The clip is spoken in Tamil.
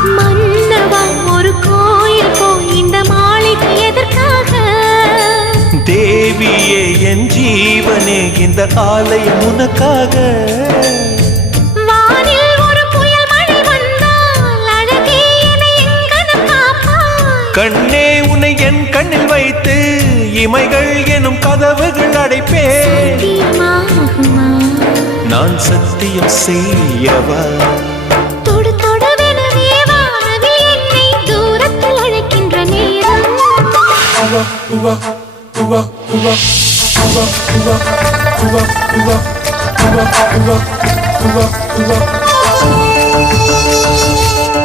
மன்னவா ஒரு கோயில் போய் இந்த மாளிகை எதற்காக? தேவியே என் ஜீவனே இந்த ஆலயம் உனக்காக. வானில் ஒரு புயல் மழை வந்தால் அழகே என்னை எங்கனம் காப்பாய். கண்ணே உன்னை என் கண்ணில் வைத்து இமைகள் எனும் கதவுகள் அடைப்பேன். சத்தியமாகுமா? நான் சத்தியம் செய்யவா? தொடு தொடுவெனவே வானவில் என்னை தூரத்தில் அழைக்கின்ற நேரம்.